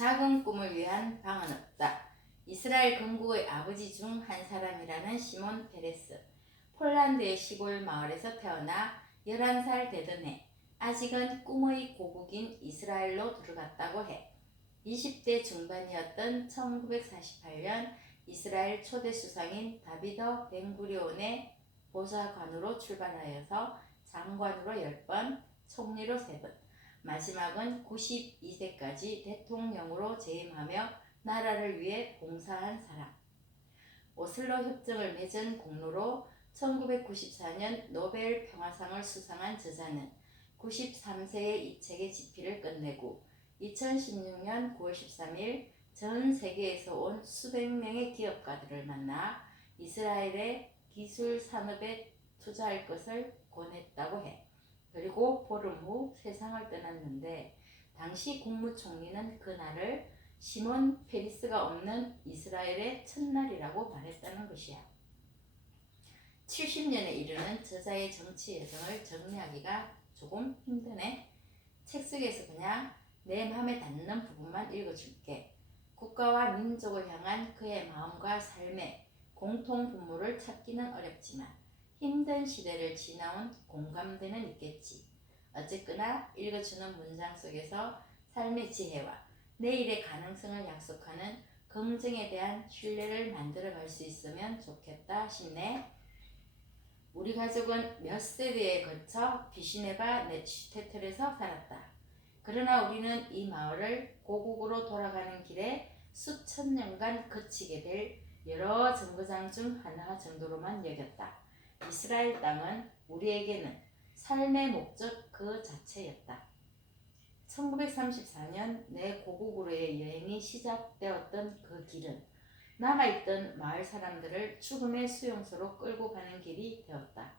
작은 꿈을 위한 방은 없다. 이스라엘 건국의 아버지 중 한 사람이라는 시몬 페레스. 폴란드의 시골 마을에서 태어나 11살 되던 해 아직은 꿈의 고국인 이스라엘로 들어갔다고 해. 20대 중반이었던 1948년 이스라엘 초대 수상인 다비더 벤구리온의 보좌관으로 출발하여서 장관으로 10번, 총리로 3번, 마지막은 92세까지 대통령으로 재임하며 나라를 위해 봉사한 사람. 오슬로 협정을 맺은 공로로 1994년 노벨 평화상을 수상한 저자는 93세에 이 책의 집필을 끝내고 2016년 9월 13일 전 세계에서 온 수백 명의 기업가들을 만나 이스라엘의 기술 산업에 투자할 것을 권했다고 해. 그리고 보름 후 세상을 떠났는데 당시 국무총리는 그날을 시몬 페리스가 없는 이스라엘의 첫날이라고 말했다는 것이야. 70년에 이르는 저자의 정치 여정을 정리하기가 조금 힘드네. 책 속에서 그냥 내 마음에 닿는 부분만 읽어줄게. 국가와 민족을 향한 그의 마음과 삶의 공통 분모를 찾기는 어렵지만 힘든 시대를 지나온 공감대는 있겠지. 어쨌거나 읽어주는 문장 속에서 삶의 지혜와 내일의 가능성을 약속하는 긍정에 대한 신뢰를 만들어 갈 수 있으면 좋겠다 싶네. 우리 가족은 몇 세대에 걸쳐 비시네바 네슈테틀에서 살았다. 그러나 우리는 이 마을을 고국으로 돌아가는 길에 수천 년간 거치게 될 여러 정거장 중 하나 정도로만 여겼다. 이스라엘 땅은 우리에게는 삶의 목적 그 자체였다. 1934년 내 고국으로의 여행이 시작되었던 그 길은 남아있던 마을 사람들을 죽음의 수용소로 끌고 가는 길이 되었다.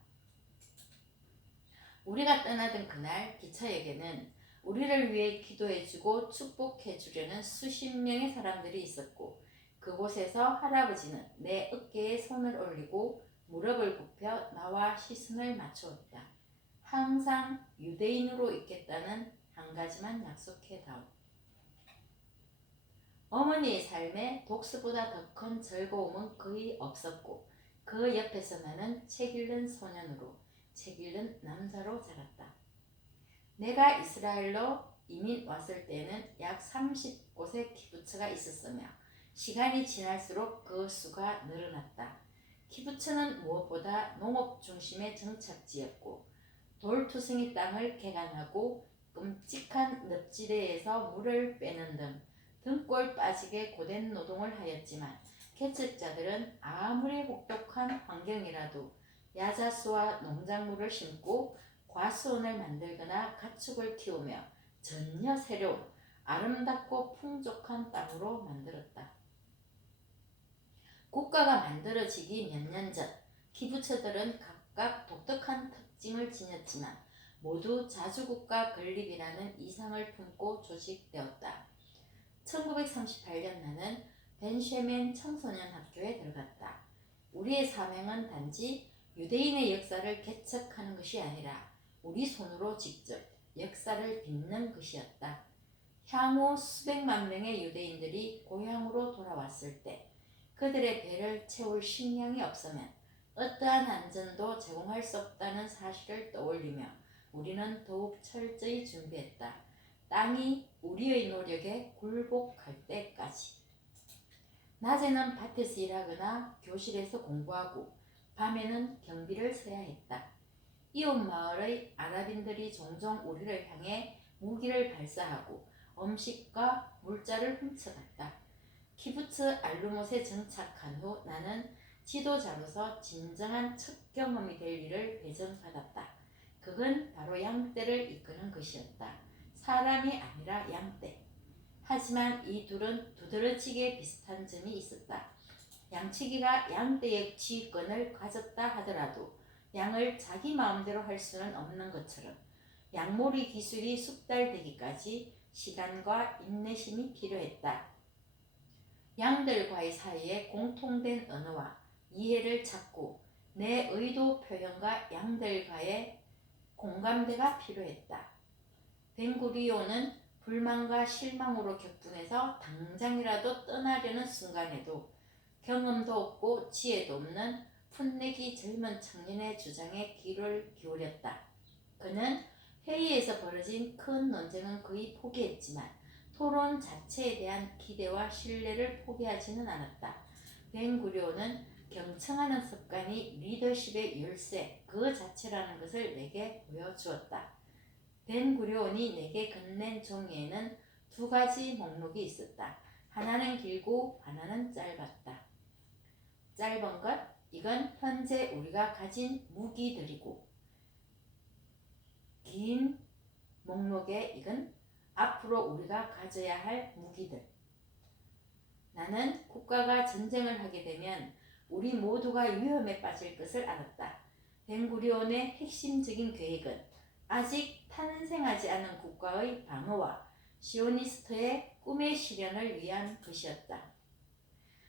우리가 떠나던 그날 기차역에는 우리를 위해 기도해주고 축복해주려는 수십 명의 사람들이 있었고 그곳에서 할아버지는 내 어깨에 손을 올리고 무릎을 굽혀 나와 시선을 맞추었다. 항상 유대인으로 있겠다는 한 가지만 약속해다오. 어머니의 삶에 독수보다 더 큰 즐거움은 거의 없었고 그 옆에서 나는 책 읽는 소년으로 책 읽는 남자로 자랐다. 내가 이스라엘로 이민 왔을 때는 약 30곳의 키부츠가 있었으며 시간이 지날수록 그 수가 늘어났다. 키부츠는 무엇보다 농업 중심의 정착지였고 돌투성이 땅을 개간하고 끔찍한 늪지대에서 물을 빼는 등 등골 빠지게 고된 노동을 하였지만 개척자들은 아무리 혹독한 환경이라도 야자수와 농작물을 심고 과수원을 만들거나 가축을 키우며 전혀 새로운 아름답고 풍족한 땅으로 만들었다. 국가가 만들어지기 몇 년 전 기부처들은 각각 독특한 특징을 지녔지만 모두 자주국가 건립이라는 이상을 품고 조직되었다. 1938년 나는 벤쉐멘 청소년 학교에 들어갔다. 우리의 사명은 단지 유대인의 역사를 개척하는 것이 아니라 우리 손으로 직접 역사를 빚는 것이었다. 향후 수백만 명의 유대인들이 고향으로 돌아왔을 때 그들의 배를 채울 식량이 없으면 어떠한 안전도 제공할 수 없다는 사실을 떠올리며 우리는 더욱 철저히 준비했다. 땅이 우리의 노력에 굴복할 때까지. 낮에는 밭에서 일하거나 교실에서 공부하고 밤에는 경비를 서야 했다. 이웃 마을의 아랍인들이 종종 우리를 향해 무기를 발사하고 음식과 물자를 훔쳐갔다. 키부츠 알루못에 정착한 후 나는 지도자로서 진정한 첫 경험이 될 일을 배정받았다. 그건 바로 양떼를 이끄는 것이었다. 사람이 아니라 양떼. 하지만 이 둘은 두드러지게 비슷한 점이 있었다. 양치기가 양떼의 지휘권을 가졌다 하더라도 양을 자기 마음대로 할 수는 없는 것처럼 양몰이 기술이 숙달되기까지 시간과 인내심이 필요했다. 양들과의 사이에 공통된 언어와 이해를 찾고 내 의도 표현과 양들과의 공감대가 필요했다. 벤구리온은 불만과 실망으로 격분해서 당장이라도 떠나려는 순간에도 경험도 없고 지혜도 없는 풋내기 젊은 청년의 주장에 귀를 기울였다. 그는 회의에서 벌어진 큰 논쟁은 거의 포기했지만 토론 자체에 대한 기대와 신뢰를 포기하지는 않았다. 벤구리온은 경청하는 습관이 리더십의 열쇠 그 자체라는 것을 내게 보여주었다. 벤구리온이 내게 건넨 종이에는 두 가지 목록이 있었다. 하나는 길고 하나는 짧았다. 짧은 것 이건 현재 우리가 가진 무기들이고 긴 목록에 이건 앞으로 우리가 가져야 할 무기들. 나는 국가가 전쟁을 하게 되면 우리 모두가 위험에 빠질 것을 알았다. 벤구리온의 핵심적인 계획은 아직 탄생하지 않은 국가의 방어와 시오니스트의 꿈의 실현을 위한 것이었다.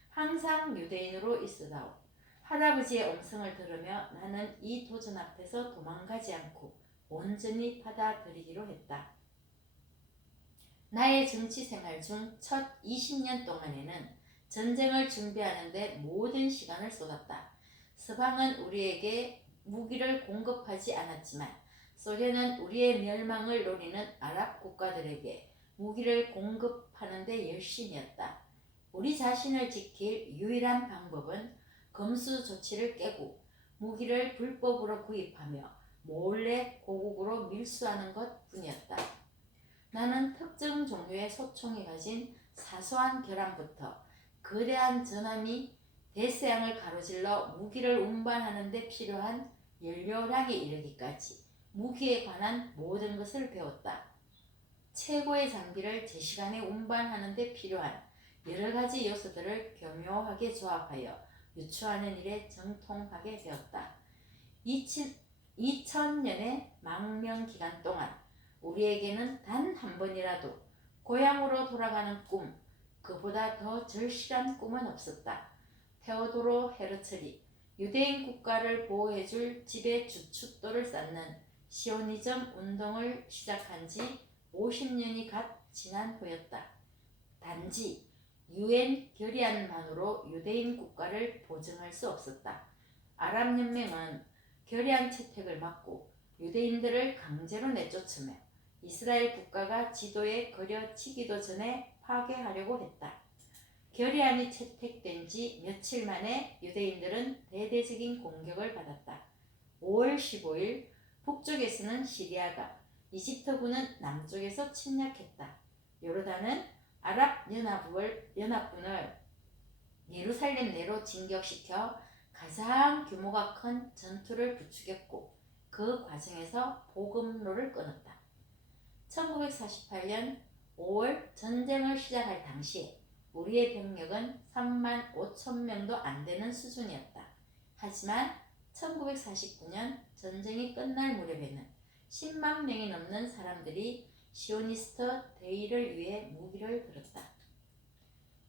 항상 유대인으로 있으다오. 할아버지의 음성을 들으며 나는 이 도전 앞에서 도망가지 않고 온전히 받아들이기로 했다. 나의 정치 생활 중 첫 20년 동안에는 전쟁을 준비하는데 모든 시간을 쏟았다. 서방은 우리에게 무기를 공급하지 않았지만 소련은 우리의 멸망을 노리는 아랍 국가들에게 무기를 공급하는데 열심이었다. 우리 자신을 지킬 유일한 방법은 검수 조치를 깨고 무기를 불법으로 구입하며 몰래 고국으로 밀수하는 것 뿐이었다. 나는 특정 종류의 소총이 가진 사소한 결함부터 거대한 전함이 대서양을 가로질러 무기를 운반하는 데 필요한 연료량에 이르기까지 무기에 관한 모든 것을 배웠다. 최고의 장비를 제 시간에 운반하는 데 필요한 여러 가지 요소들을 교묘하게 조합하여 유추하는 일에 정통하게 되었다. 2000년의 망명 기간 동안 우리에게는 단 한 번이라도 고향으로 돌아가는 꿈, 그보다 더 절실한 꿈은 없었다. 테오도로 헤르츠리, 유대인 국가를 보호해줄 집의 주춧돌을 쌓는 시오니즘 운동을 시작한 지 50년이 갓 지난 후였다. 단지 유엔 결의안만으로 유대인 국가를 보증할 수 없었다. 아랍연맹은 결의안 채택을 막고 유대인들을 강제로 내쫓으며 이스라엘 국가가 지도에 그려지기도 전에 파괴하려고 했다. 결의안이 채택된 지 며칠 만에 유대인들은 대대적인 공격을 받았다. 5월 15일 북쪽에서는 시리아가 이집트군은 남쪽에서 침략했다. 요르단은 아랍 연합을, 연합군을 예루살렘 내로 진격시켜 가장 규모가 큰 전투를 부추겼고 그 과정에서 보급로를 끊었다. 1948년 5월 전쟁을 시작할 당시 우리의 병력은 3만 5천 명도 안 되는 수준이었다. 하지만 1949년 전쟁이 끝날 무렵에는 10만 명이 넘는 사람들이 시오니스트 대의를 위해 무기를 들었다.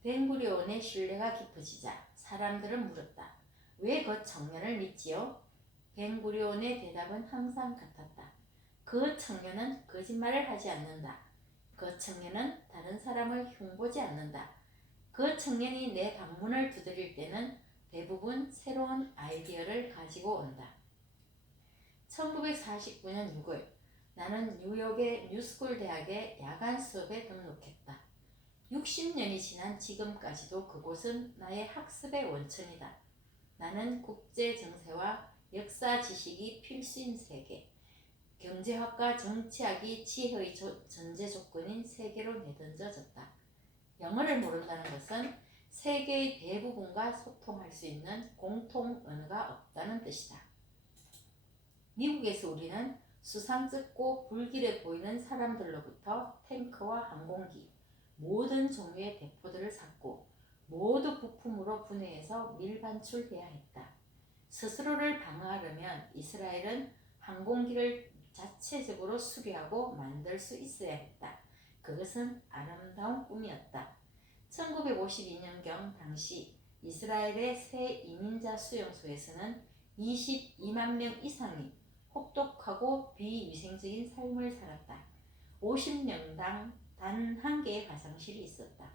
벤구리온의 신뢰가 깊어지자 사람들은 물었다. 왜그 청년을 믿지요? 벤구리온의 대답은 항상 같았다. 그 청년은 거짓말을 하지 않는다. 그 청년은 다른 사람을 흉보지 않는다. 그 청년이 내 방문을 두드릴 때는 대부분 새로운 아이디어를 가지고 온다. 1949년 6월 나는 뉴욕의 뉴스쿨 대학의 야간 수업에 등록했다. 60년이 지난 지금까지도 그곳은 나의 학습의 원천이다. 나는 국제 정세와 역사 지식이 필수인 세계, 경제학과 정치학이 조, 전제 조건인 세계로 내던져졌다. 영어를 모른다는 것은 세계의 대부분과 소통할 수 있는 공통 언어가 없다는 뜻이다. 미국에서 우리는 수상쩍고 불길해 보이는 사람들로부터 탱크와 항공기, 모든 종류의 대포들을 샀고 모두 부품으로 분해해서 밀반출해야 했다. 스스로를 방어하려면 이스라엘은 항공기를 자체적으로 수리하고 만들 수 있어야 했다. 그것은 아름다운 꿈이었다. 1952년경 당시 이스라엘의 새 이민자 수용소에서는 22만 명 이상이 혹독하고 비위생적인 삶을 살았다. 50명당 단 한 개의 화장실이 있었다.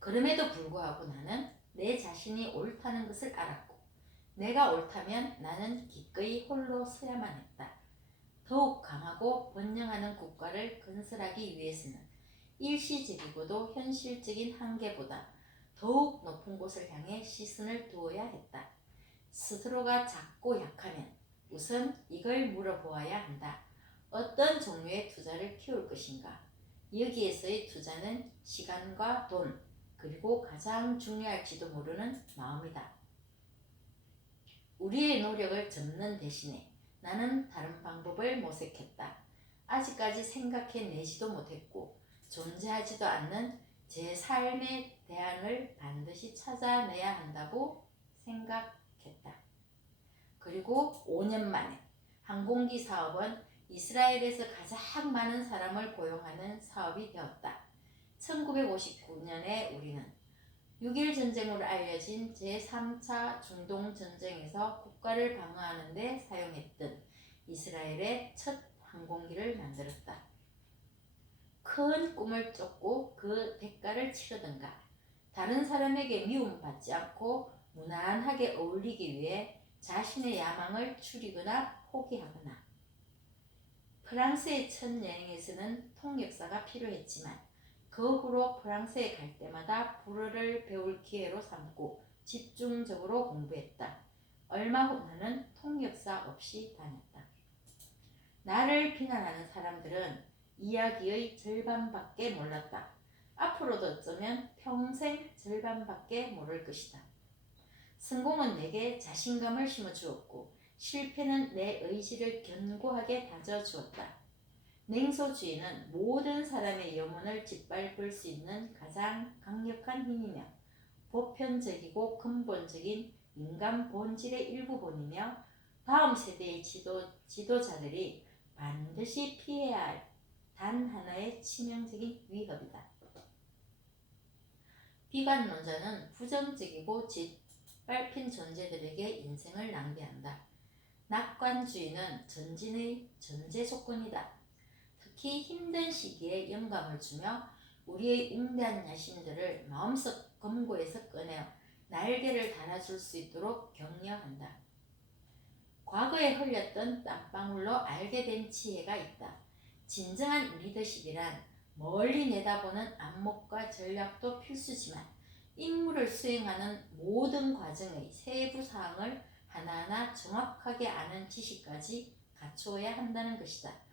그럼에도 불구하고 나는 내 자신이 옳다는 것을 알았고 내가 옳다면 나는 기꺼이 홀로 서야만 했다. 더욱 강하고 번영하는 국가를 건설하기 위해서는 일시적이고도 현실적인 한계보다 더욱 높은 곳을 향해 시선을 두어야 했다. 스스로가 작고 약하면 우선 이걸 물어보아야 한다. 어떤 종류의 투자를 키울 것인가? 여기에서의 투자는 시간과 돈, 그리고 가장 중요할지도 모르는 마음이다. 우리의 노력을 접는 대신에 나는 다른 방법을 모색했다. 아직까지 생각해내지도 못했고 존재하지도 않는 제 삶의 대안을 반드시 찾아내야 한다고 생각했다. 그리고 5년 만에 항공기 사업은 이스라엘에서 가장 많은 사람을 고용하는 사업이 되었다. 1959년에 우리는 6.1 전쟁으로 알려진 제3차 중동 전쟁에서 국가를 방어하는 데 사용했던 이스라엘의 첫 항공기를 만들었다. 큰 꿈을 쫓고 그 대가를 치르든가 다른 사람에게 미움받지 않고 무난하게 어울리기 위해 자신의 야망을 줄이거나 포기하거나 프랑스의 첫 여행에서는 통역사가 필요했지만 그 후로 프랑스에 갈 때마다 불어를 배울 기회로 삼고 집중적으로 공부했다. 얼마 후 나는 통역사 없이 다녔다. 나를 비난하는 사람들은 이야기의 절반밖에 몰랐다. 앞으로도 어쩌면 평생 절반밖에 모를 것이다. 성공은 내게 자신감을 심어주었고 실패는 내 의지를 견고하게 다져주었다. 냉소주의는 모든 사람의 영혼을 짓밟을 수 있는 가장 강력한 힘이며 보편적이고 근본적인 인간 본질의 일부분이며 다음 세대의 지도, 지도자들이 반드시 피해야 할 단 하나의 치명적인 위협이다. 비관론자는 부정적이고 짓밟힌 존재들에게 인생을 낭비한다. 낙관주의는 전진의 전제 조건이다. 특히 힘든 시기에 영감을 주며 우리의 웅대한 야심들을 마음속 검고에서 꺼내어 날개를 달아줄 수 있도록 격려한다. 과거에 흘렸던 땀방울로 알게 된 지혜가 있다. 진정한 리더십이란 멀리 내다보는 안목과 전략도 필수지만 임무를 수행하는 모든 과정의 세부 사항을 하나하나 정확하게 아는 지식까지 갖추어야 한다는 것이다.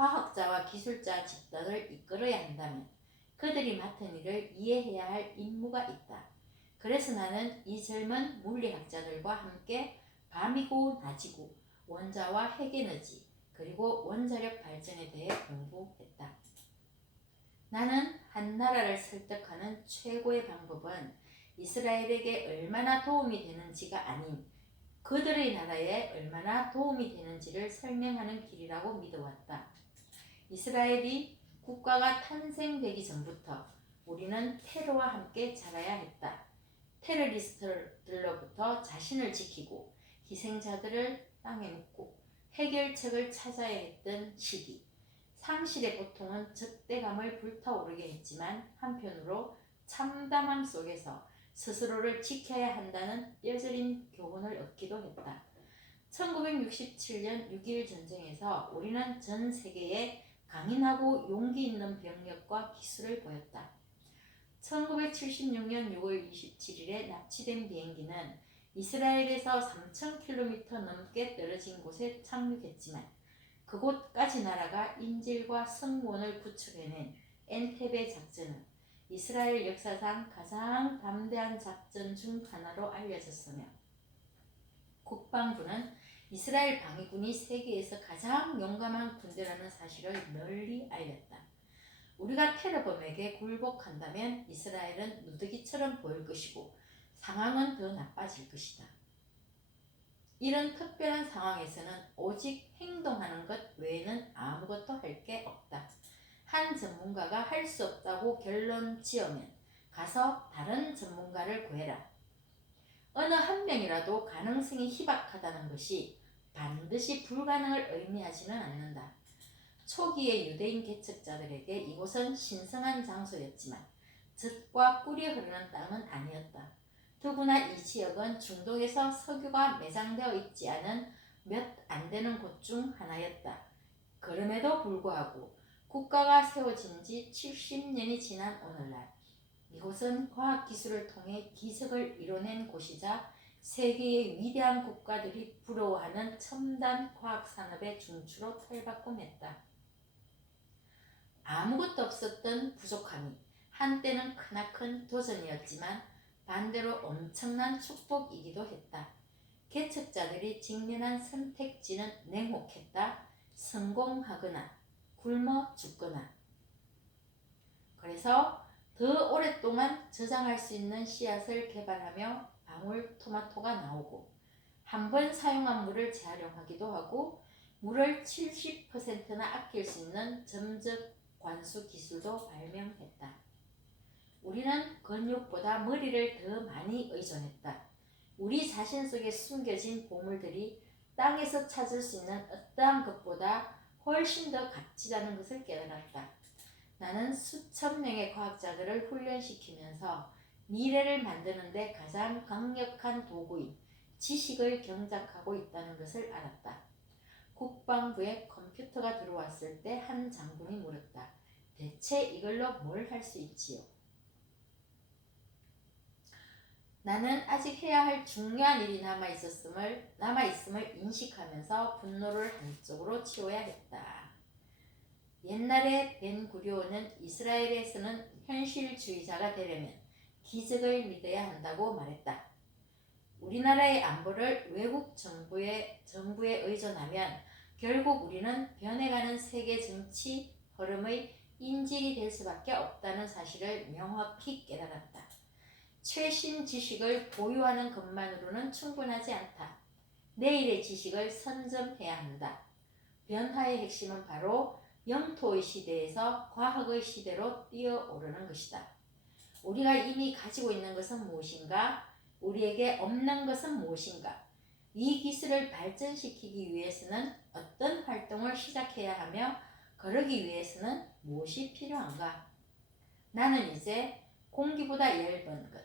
과학자와 기술자 집단을 이끌어야 한다면 그들이 맡은 일을 이해해야 할 임무가 있다. 그래서 나는 이 젊은 물리학자들과 함께 밤이고 낮이고 원자와 핵에너지 그리고 원자력 발전에 대해 공부했다. 나는 한 나라를 설득하는 최고의 방법은 이스라엘에게 얼마나 도움이 되는지가 아닌 그들의 나라에 얼마나 도움이 되는지를 설명하는 길이라고 믿어왔다. 이스라엘이 국가가 탄생되기 전부터 우리는 테러와 함께 자라야 했다. 테러리스트들로부터 자신을 지키고 희생자들을 땅에 묻고 해결책을 찾아야 했던 시기. 상실의 고통은 적대감을 불타오르게 했지만 한편으로 참담함 속에서 스스로를 지켜야 한다는 뼈저린 교훈을 얻기도 했다. 1967년 6.1 전쟁에서 우리는 전 세계에 강인하고 용기 있는 병력과 기술을 보였다. 1976년 6월 27일에 납치된 비행기는 이스라엘에서 3,000km 넘게 떨어진 곳에 착륙했지만 그곳까지 날아가 인질과 승무원을 구출해낸 엔테베 작전은 이스라엘 역사상 가장 담대한 작전 중 하나로 알려졌으며 국방부는 이스라엘 방위군이 세계에서 가장 용감한 군대라는 사실을 널리 알렸다. 우리가 테러범에게 굴복한다면 이스라엘은 누더기처럼 보일 것이고 상황은 더 나빠질 것이다. 이런 특별한 상황에서는 오직 행동하는 것 외에는 아무것도 할 게 없다. 한 전문가가 할 수 없다고 결론 지으면 가서 다른 전문가를 구해라. 어느 한 명이라도 가능성이 희박하다는 것이 반드시 불가능을 의미하지는 않는다. 초기의 유대인 개척자들에게 이곳은 신성한 장소였지만 젖과 꿀이 흐르는 땅은 아니었다. 더구나 이 지역은 중동에서 석유가 매장되어 있지 않은 몇 안 되는 곳 중 하나였다. 그럼에도 불구하고 국가가 세워진 지 70년이 지난 오늘날 이곳은 과학기술을 통해 기적을 이뤄낸 곳이자 세계의 위대한 국가들이 부러워하는 첨단 과학산업의 중추로 탈바꿈했다. 아무것도 없었던 부족함이 한때는 크나큰 도전이었지만 반대로 엄청난 축복이기도 했다. 개척자들이 직면한 선택지는 냉혹했다. 성공하거나 굶어 죽거나. 그래서 더 오랫동안 저장할 수 있는 씨앗을 개발하며 방울토마토가 나오고 한 번 사용한 물을 재활용하기도 하고 물을 70%나 아낄 수 있는 점적 관수 기술도 발명했다. 우리는 근육보다 머리를 더 많이 의존했다. 우리 자신 속에 숨겨진 보물들이 땅에서 찾을 수 있는 어떠한 것보다 훨씬 더 값지다는 것을 깨달았다. 나는 수천 명의 과학자들을 훈련시키면서 미래를 만드는데 가장 강력한 도구인 지식을 경작하고 있다는 것을 알았다. 국방부에 컴퓨터가 들어왔을 때 한 장군이 물었다. 대체 이걸로 뭘 할 수 있지요? 나는 아직 해야 할 중요한 일이 남아 있었음을 남아 있음을 인식하면서 분노를 한쪽으로 치워야 했다. 옛날에 벤 구리오는 이스라엘에서는 현실주의자가 되려면 기적을 믿어야 한다고 말했다. 우리나라의 안보를 외국 정부의 정부에 의존하면 결국 우리는 변해가는 세계 정치 흐름의 인질이 될 수밖에 없다는 사실을 명확히 깨달았다. 최신 지식을 보유하는 것만으로는 충분하지 않다. 내일의 지식을 선점해야 한다. 변화의 핵심은 바로 영토의 시대에서 과학의 시대로 뛰어오르는 것이다. 우리가 이미 가지고 있는 것은 무엇인가? 우리에게 없는 것은 무엇인가? 이 기술을 발전시키기 위해서는 어떤 활동을 시작해야 하며 그러기 위해서는 무엇이 필요한가? 나는 이제 공기보다 얇은 것,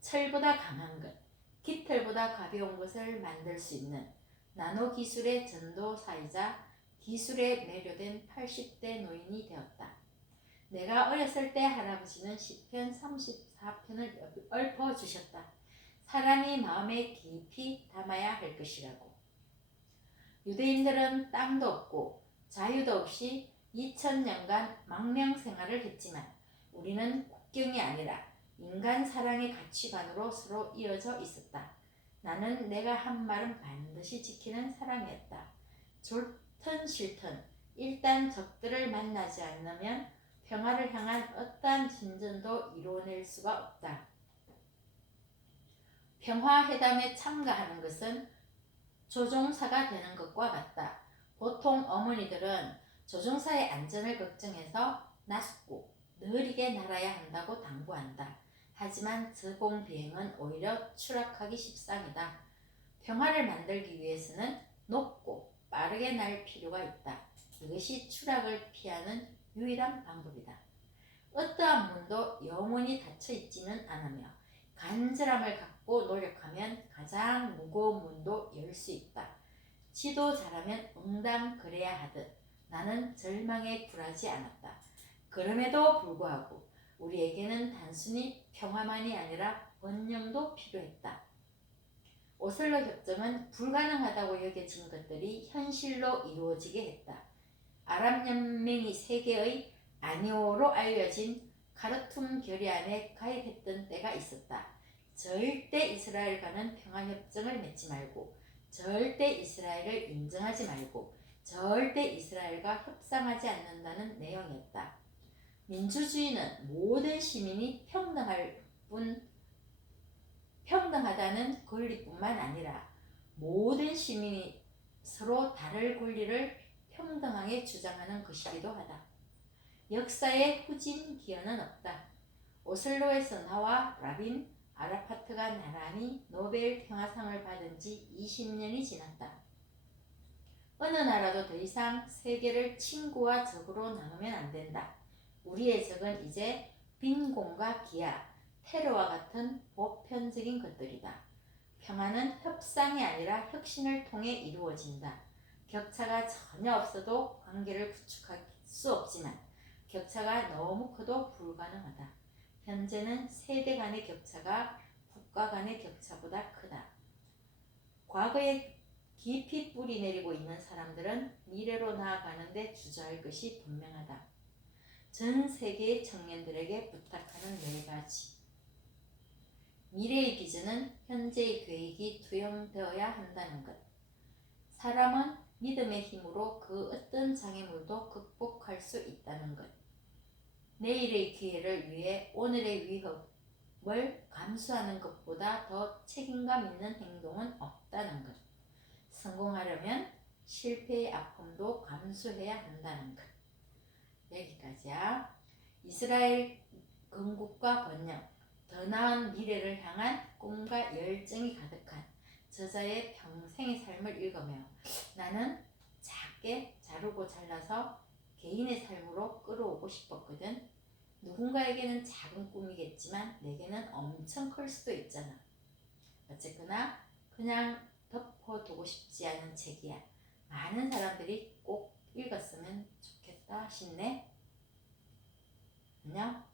철보다 강한 것, 깃털보다 가벼운 것을 만들 수 있는 나노 기술의 전도사이자 기술에 매료된 80대 노인이 되었다. 내가 어렸을 때 할아버지는 시편 34편을 읊어 주셨다. 사람이 마음에 깊이 담아야 할 것이라고. 유대인들은 땅도 없고 자유도 없이 2000년간 망명 생활을 했지만 우리는 국경이 아니라 인간 사랑의 가치관으로 서로 이어져 있었다. 나는 내가 한 말은 반드시 지키는 사람이었다. 좋 든 싫든 일단 적들을 만나지 않으면 평화를 향한 어떠한 진전도 이루어낼 수가 없다. 평화회담에 참가하는 것은 조종사가 되는 것과 같다. 보통 어머니들은 조종사의 안전을 걱정해서 낮고 느리게 날아야 한다고 당부한다. 하지만 저공 비행은 오히려 추락하기 십상이다. 평화를 만들기 위해서는 높고 빠르게 날 필요가 있다. 이것이 추락을 피하는 유일한 방법이다. 어떠한 문도 영원히 닫혀 있지는 않으며 간절함을 갖고 노력하면 가장 무거운 문도 열 수 있다. 지도 잘하면 응당 그래야 하듯 나는 절망에 굴하지 않았다. 그럼에도 불구하고 우리에게는 단순히 평화만이 아니라 번영도 필요했다. 오슬로 협정은 불가능하다고 여겨진 것들이 현실로 이루어지게 했다. 아랍 연맹이 세계의 아니오로 알려진 카르툼 결의안에 가입했던 때가 있었다. 절대 이스라엘과는 평화협정을 맺지 말고 절대 이스라엘을 인정하지 말고 절대 이스라엘과 협상하지 않는다는 내용이었다. 민주주의는 모든 시민이 평등할 뿐 평등하다는 권리뿐만 아니라 모든 시민이 서로 다를 권리를 평등하게 주장하는 것이기도 하다. 역사에 후진 기여는 없다. 오슬로에서 나와 라빈 아라파트가 나란히 노벨 평화상을 받은 지 20년이 지났다. 어느 나라도 더 이상 세계를 친구와 적으로 나누면 안 된다. 우리의 적은 이제 빈곤과 기아, 테러와 같은 보편적인 것들이다. 평화는 협상이 아니라 혁신을 통해 이루어진다. 격차가 전혀 없어도 관계를 구축할 수 없지만 격차가 너무 커도 불가능하다. 현재는 세대 간의 격차가 국가 간의 격차보다 크다. 과거에 깊이 뿌리 내리고 있는 사람들은 미래로 나아가는데 주저할 것이 분명하다. 전 세계의 청년들에게 부탁하는 네 가지. 미래의 비전은 현재의 계획이 투영되어야 한다는 것. 사람은 믿음의 힘으로 그 어떤 장애물도 극복할 수 있다는 것. 내일의 기회를 위해 오늘의 위협을 감수하는 것보다 더 책임감 있는 행동은 없다는 것. 성공하려면 실패의 아픔도 감수해야 한다는 것. 여기까지야. 이스라엘 건국과 번영, 더 나은 미래를 향한 꿈과 열정이 가득한 저자의 평생의 삶을 읽으며 나는 작게 자르고 잘라서 개인의 삶으로 끌어오고 싶었거든. 누군가에게는 작은 꿈이겠지만 내게는 엄청 클 수도 있잖아. 어쨌거나 그냥 덮어두고 싶지 않은 책이야. 많은 사람들이 꼭 읽었으면 좋겠다 싶네. 안녕.